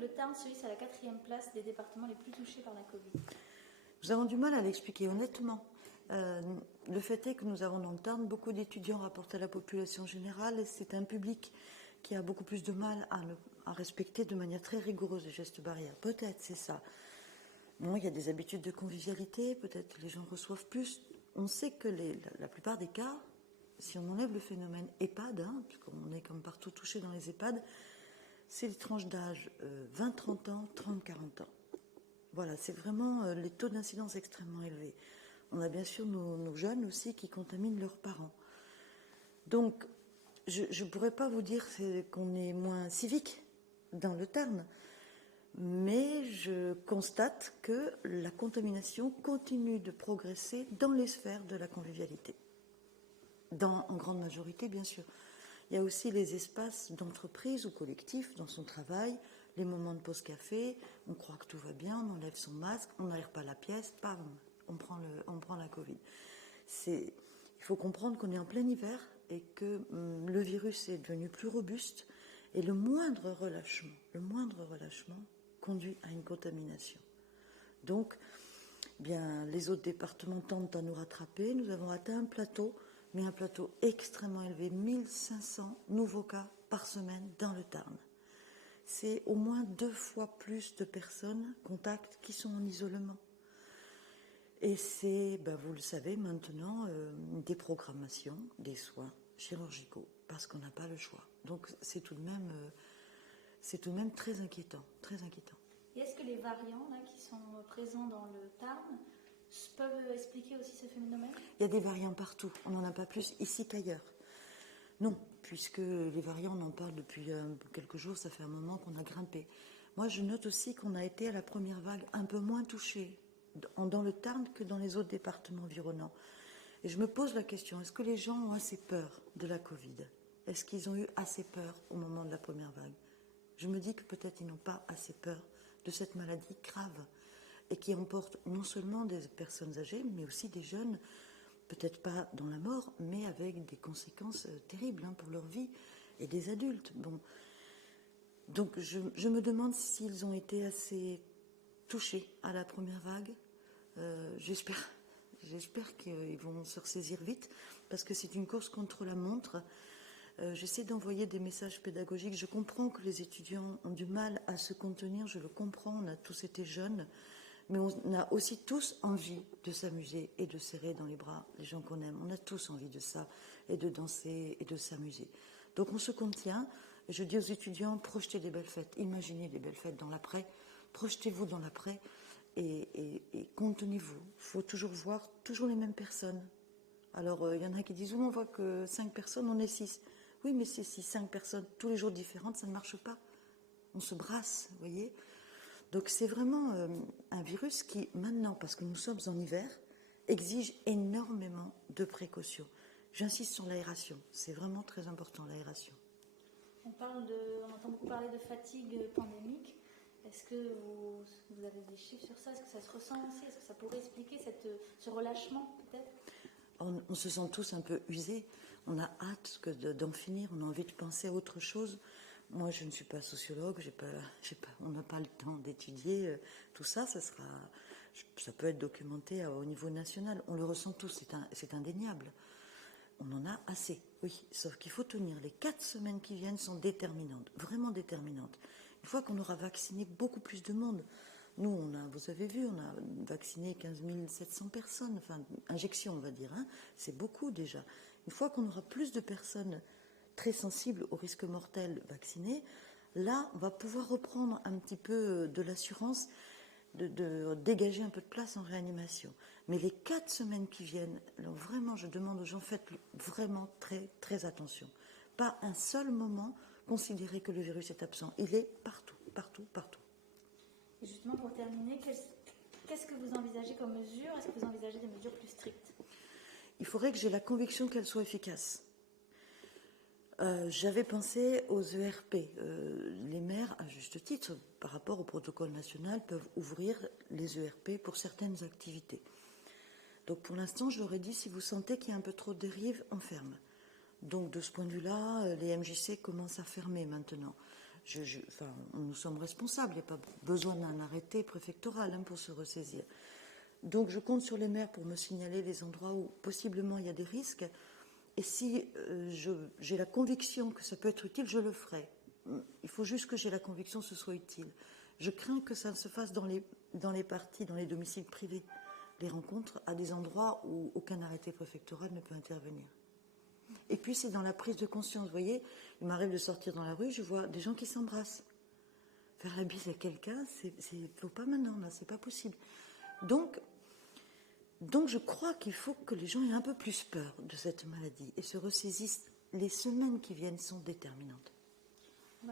le Tarn se hisse à la 4e place des départements les plus touchés par la Covid? Nous avons du mal à l'expliquer, honnêtement. Le fait est que nous avons dans le Tarn beaucoup d'étudiants rapportés à la population générale et c'est un public qui a beaucoup plus de mal à respecter de manière très rigoureuse les gestes barrières. Peut-être, c'est ça. Bon, il y a des habitudes de convivialité, peut-être que les gens reçoivent plus. On sait que la plupart des cas, si on enlève le phénomène EHPAD, puisqu'on est comme partout touché dans les EHPAD, c'est les tranches d'âge 20-30 ans, 30-40 ans. Voilà, c'est vraiment les taux d'incidence extrêmement élevés. On a bien sûr nos jeunes aussi qui contaminent leurs parents. Donc, je ne pourrais pas vous dire qu'on est moins civique dans le Tarn, mais je constate que la contamination continue de progresser dans les sphères de la convivialité. En grande majorité, bien sûr. Il y a aussi les espaces d'entreprise ou collectifs dans son travail, les moments de pause café, on croit que tout va bien, on enlève son masque, on n'aère pas la pièce, bam, on prend la Covid. Il faut comprendre qu'on est en plein hiver et que le virus est devenu plus robuste et le moindre relâchement conduit à une contamination. Donc, bien, les autres départements tentent à nous rattraper. Nous avons atteint un plateau, mais un plateau extrêmement élevé, 1500 nouveaux cas par semaine dans le Tarn. C'est au moins 2 fois plus de personnes contacts qui sont en isolement. Et c'est, vous le savez maintenant, des programmations, des soins chirurgicaux, parce qu'on n'a pas le choix. Donc c'est tout de même très inquiétant, très inquiétant. Et est-ce que les variants là, qui sont présents dans le Tarn peuvent expliquer aussi ce phénomène? Il y a des variants partout, on n'en a pas plus ici qu'ailleurs. Non, puisque les variants, on en parle depuis quelques jours, ça fait un moment qu'on a grimpé. Moi, je note aussi qu'on a été à la première vague un peu moins touchés dans le Tarn que dans les autres départements environnants. Et je me pose la question, est-ce que les gens ont assez peur de la Covid? Est-ce qu'ils ont eu assez peur au moment de la première vague? Je me dis que peut-être ils n'ont pas assez peur de cette maladie grave et qui emporte non seulement des personnes âgées, mais aussi des jeunes, peut-être pas dans la mort, mais avec des conséquences terribles pour leur vie, et des adultes. Bon. Donc je me demande s'ils ont été assez touchés à la première vague. J'espère qu'ils vont se ressaisir vite, parce que c'est une course contre la montre. J'essaie d'envoyer des messages pédagogiques. Je comprends que les étudiants ont du mal à se contenir, je le comprends, on a tous été jeunes, mais on a aussi tous envie de s'amuser et de serrer dans les bras les gens qu'on aime. On a tous envie de ça, et de danser et de s'amuser. Donc on se contient, et je dis aux étudiants, projetez des belles fêtes, imaginez des belles fêtes dans l'après, projetez-vous dans l'après, et contenez-vous. Il faut toujours voir toujours les mêmes personnes. Alors il y en a qui disent, on voit que 5 personnes, on est 6. Oui, mais si 5 personnes tous les jours différentes, ça ne marche pas. On se brasse, vous voyez. Donc c'est vraiment un virus qui, maintenant, parce que nous sommes en hiver, exige énormément de précautions. J'insiste sur l'aération, c'est vraiment très important, l'aération. On entend beaucoup parler de fatigue pandémique. Est-ce que vous avez des chiffres sur ça? Est-ce que ça se ressent aussi? Est-ce que ça pourrait expliquer ce relâchement, peut-être? On se sent tous un peu usés. On a hâte d'en finir. On a envie de penser à autre chose. Moi, je ne suis pas sociologue. On n'a pas le temps d'étudier tout ça. Ça peut être documenté au niveau national. On le ressent tous. C'est indéniable. On en a assez, oui. Sauf qu'il faut tenir. Les 4 semaines qui viennent sont déterminantes, vraiment déterminantes. Une fois qu'on aura vacciné beaucoup plus de monde. Nous, vous avez vu, on a vacciné 15 700 personnes, enfin, injections, on va dire. C'est beaucoup déjà. Une fois qu'on aura plus de personnes très sensibles au risque mortel vaccinées, là, on va pouvoir reprendre un petit peu de l'assurance, de dégager un peu de place en réanimation. Mais les 4 semaines qui viennent, alors vraiment, je demande aux gens, faites vraiment très, très attention. Pas un seul moment considérer que le virus est absent. Il est partout, partout, partout. Et justement, pour terminer, qu'est-ce que vous envisagez comme mesure? Est-ce que vous envisagez des mesures plus strictes? Il faudrait que j'ai la conviction qu'elles soient efficaces. J'avais pensé aux ERP. Les maires, à juste titre, par rapport au protocole national, peuvent ouvrir les ERP pour certaines activités. Donc pour l'instant, je leur ai dit, si vous sentez qu'il y a un peu trop de dérive, on ferme. Donc de ce point de vue-là, les MJC commencent à fermer maintenant. Enfin, nous sommes responsables, il n'y a pas besoin d'un arrêté préfectoral pour se ressaisir. Donc je compte sur les maires pour me signaler les endroits où possiblement il y a des risques. Et si j'ai la conviction que ça peut être utile, je le ferai. Il faut juste que j'ai la conviction que ce soit utile. Je crains que ça se fasse dans les parties, dans les domiciles privés, les rencontres à des endroits où aucun arrêté préfectoral ne peut intervenir. Et puis c'est dans la prise de conscience. Vous voyez, il m'arrive de sortir dans la rue, je vois des gens qui s'embrassent. Faire la bise à quelqu'un, faut pas maintenant, là, c'est pas possible. Donc je crois qu'il faut que les gens aient un peu plus peur de cette maladie et se ressaisissent. Les semaines qui viennent sont déterminantes.